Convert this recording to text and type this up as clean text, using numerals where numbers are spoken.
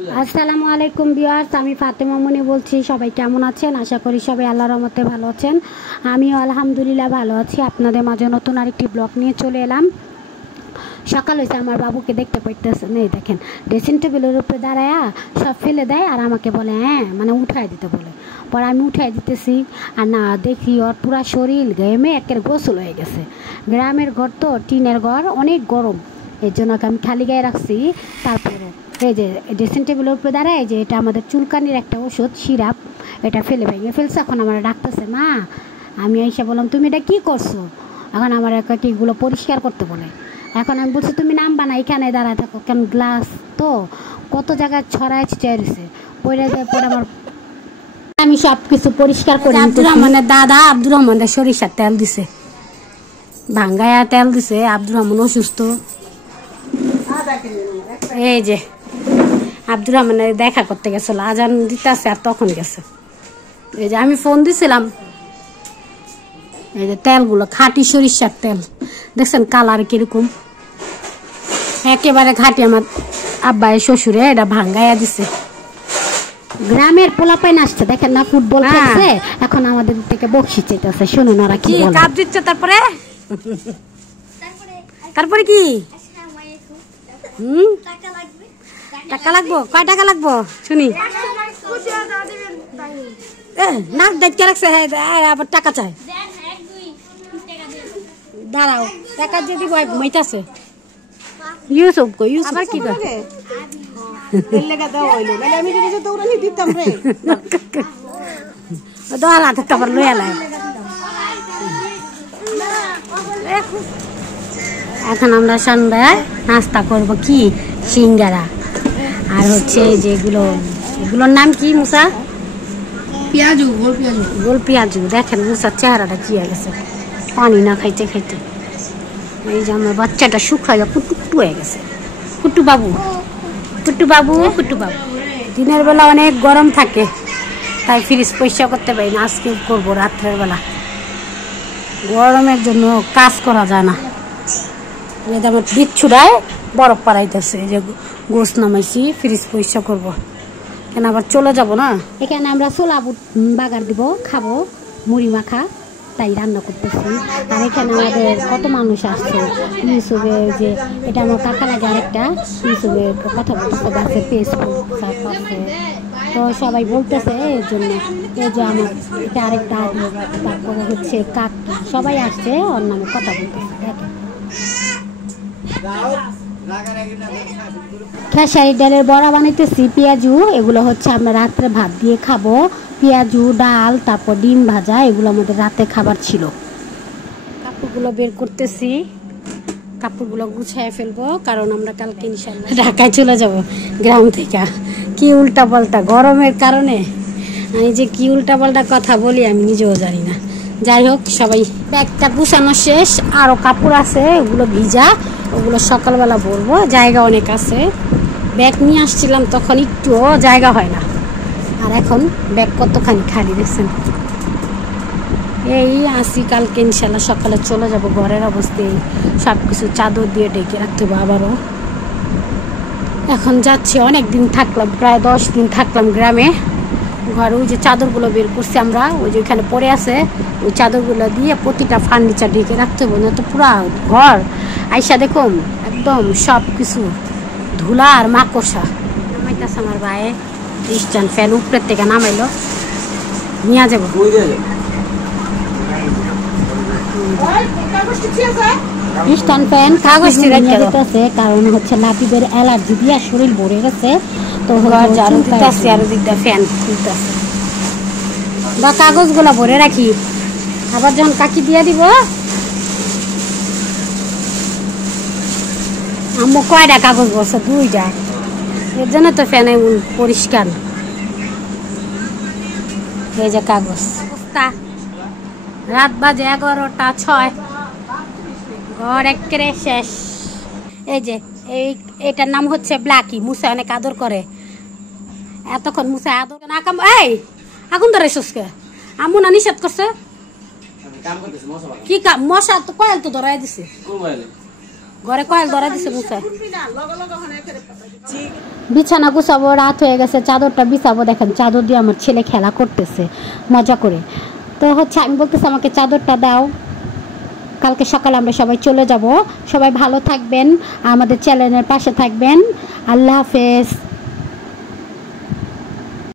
আসসালামু আলাইকুম ভিউয়ার্স, আমি ফাতেমা মনি বলছি। সবাই কেমন আছেন? আশা করি সবাই আল্লাহর রহমতে ভালো আছেন। আমিও আলহামদুলিল্লাহ ভালো আছি। আপনাদের মাঝে নতুন আরেকটি ব্লগ নিয়ে চলে এলাম। সকাল হয়েছে, আমার বাবুকে দেখতে পাইতেছেন, এই দেখেন ড্রেসিং টেবিলের উপরে দাঁড়ায়া সব ফেলে দেয় আর আমাকে বলে হ্যাঁ মানে উঠাই দিতে বলে। পরে আমি উঠাই দিতেছি আর না দেখি ওর পুরা শরীর ঘেমে একের গোসল হয়ে গেছে। গ্রামের ঘর তো, টিনের ঘর, অনেক গরম, এর জন্য আমি খালি গায়ে রাখছি। তারপরে এই যে ড্রেসিং টেবিলের উপরে দাঁড়ায়, এই যে এটা আমাদের চুলকানির একটা ওষুধ সিরাপ, এটা ফেলে ভেঙে ফেলছে। এখন আমার ডাকতেছে মা, আমি এসে বললাম তুমি এটা কী করছো? এখন আমার এগুলো পরিষ্কার করতে বলে। এখন আমি বলছি তুমি নামবা না, এখানে দাঁড়ায় থাকো, কেন গ্লাস তো কত জায়গায় ছড়ায় ছিটাইছে, পরে যায় পরে আমার আমি সব কিছু পরিষ্কার করে। আব্দুর রহমানের দাদা আব্দুর রহমানের সরিষার তেল দিছে, ভাঙ্গায়া তেল দিছে। আব্দুর রহমান অসুস্থ। এই যে আব্দুর রহমানের দেখা করতে গেছিল, আজান দিতে আসে আর তখন গেছে। এই যে আমি ফোন দিছিলাম, এই যে তেলগুলো খাঁটি সরিষার তেল, দেখছেন কালার কিরকম, একেবারে খাঁটি। আমার আব্বাই শ্বশুরে এটা ভাঙ্গাইয়া দিছে। গ্রামের পোলাপাইন আসছে, দেখেন না ফুটবল খেলছে, এখন আমাদের থেকে বকশি চাইতেছে। শুনুন ওরা কি কাপ দিচ্ছে। তারপরে তারপরে কি টাকা লাগবো? কয় টাকা লাগবো শুনি? নাক ডাইকে রাখছে, আবার টাকা চাই। দাঁড়াও, টাকা দিয়ে দিব। ঘুমাইতেছে ইউসুফ কো, ইউসুফ আবার কি করে এখন আমরা সন্ধ্যায় নাস্তা করবো কি সিঙ্গারা আর হচ্ছে যেগুলো, এগুলোর নাম কি মুসা? পেঁয়াজু, গোল পেঁয়াজু। গোল পেঁয়াজু। দেখেন মুসার চেহারাটা কি হয়ে গেছে পানি না খাইতে খাইতে। এই যে আমার বাচ্চাটা শুকাইয়া কুটুকটু হয়ে গেছে। কুট্টু বাবু, কুট্টু বাবু, কুট্টু বাবু। দিনের বেলা অনেক গরম থাকে, তাই ফ্রিজ পরিষ্কার করতে পারি না। আজকে করবো রাত্রের বেলা, গরমের জন্য কাজ করা যায় না। আমার বিচ্ছুরায় বরফ পাড়াইতেছে। এই যে গোস নামাইছি, ফ্রিজ পরিষ্কার করবো, কেন আবার চলে যাব না। এখানে আমরা ছোলা বুট বাগার দিব, খাবো মুড়ি মাখা, তাই রান্না করতেছি। আর এখানে আমাদের কত মানুষ আসছে। ইউসুফের যে এটা আমার কাকা লাগে, আরেকটা ইউসুফের কথা বলতেছে, গাছের ফেসবুক আছে, তো সবাই বলতেছে এর জন্য। এই যে আমার এটা আরেকটা, তারপরে হচ্ছে কাক, সবাই আসছে ওর নামে কথা বলতেছে। দেখেন খেসারি ডালের বড়া বানাইতেছি, পেঁয়াজু। এগুলো হচ্ছে আমরা রাত্রে ভাত দিয়ে খাবো। পেঁয়াজু, ডাল, তারপর ডিম ভাজা, এগুলো আমাদের রাতে খাবার ছিল। কাপড়গুলো বের করতেছি, কাপড়গুলো গুছায় ফেলবো, কারণ আমরা কালকে ইনশাআল্লাহ ঢাকায় চলে যাব গ্রাম থেকে। কি উল্টা পাল্টা গরমের কারণে আমি যে কি উল্টা পাল্টা কথা বলি আমি নিজেও জানি না। যাই হোক, সবাই ব্যাগটা গুছানো শেষ, আরও কাপড় আছে ওগুলো ভিজা, ওগুলো সকালবেলা ভরবো। জায়গা অনেক আছে, ব্যাগ নিয়ে আসছিলাম তখন একটুও জায়গা হয় না, আর এখন ব্যাগ কতখানি খালি দেখছেন। এই আসি, কালকে ইনশাল্লাহ সকালে চলে যাব। ঘরের অবস্থায় সব কিছু চাদর দিয়ে ডেকে রাখতে হবে আবারও। এখন যাচ্ছি, অনেক দিন থাকলাম, প্রায় 10 দিন থাকলাম গ্রামে। ঘরে ওই যে চাদরগুলো বের করছি আমরা, ওই যে ওইখানে পড়ে আছে, ওই চাদরগুলো দিয়ে প্রতিটা ফার্নিচার ঢেকে রাখতে হবে, না তো পুরা ঘর আইসা দেখুন একদম সব কিছু ধুলা আর মাকড়সা। নামাইতেছে আমার ভাই স্ট্যান্ড ফ্যান, উপরের থেকে নামাইলো, নিয়ে যাবো। স্ট্যান্ড ফ্যান কাগজ দিতেছে, কারণ হচ্ছে নাতিদের অ্যালার্জি দিয়ে শরীর ভরে গেছে, তো ঝাড়ু দিতেছে আর দিকটা ফ্যান খুলতেছে। বা কাগজগুলো ভরে রাখি, আবার যখন কাকি দিয়ে দিব। আম্মু কয়টা কাগজ বলছে? 2টা, এর জন্য তো ফ্যান পরিষ্কার। এই যে কাগজ, রাত বাজে 11টা 6, ঘর একেবারে শেষ। এই যে এটার নাম হচ্ছে ব্ল্যাকি, মুসা অনেক আদর করে। এতক্ষণ মুসা আদর না, এই আগুন ধরে সুস্কে আম্মু না নিষেধ করছে কি কাম? মশা তো কয়েল তো ধরাই দিছে, ঘরে কয়েল ধরা দিছে মুছে বিছানা গুছাবো, রাত হয়ে গেছে, চাদরটা বিছাবো। দেখেন চাদর দিয়ে আমার ছেলে খেলা করতেছে মজা করে। তো হচ্ছে আমি বলতেছি আমাকে চাদরটা দাও, কালকে সকালে আমরা সবাই চলে যাব। সবাই ভালো থাকবেন, আমাদের চ্যানেলের পাশে থাকবেন। আল্লাহ হাফেজ।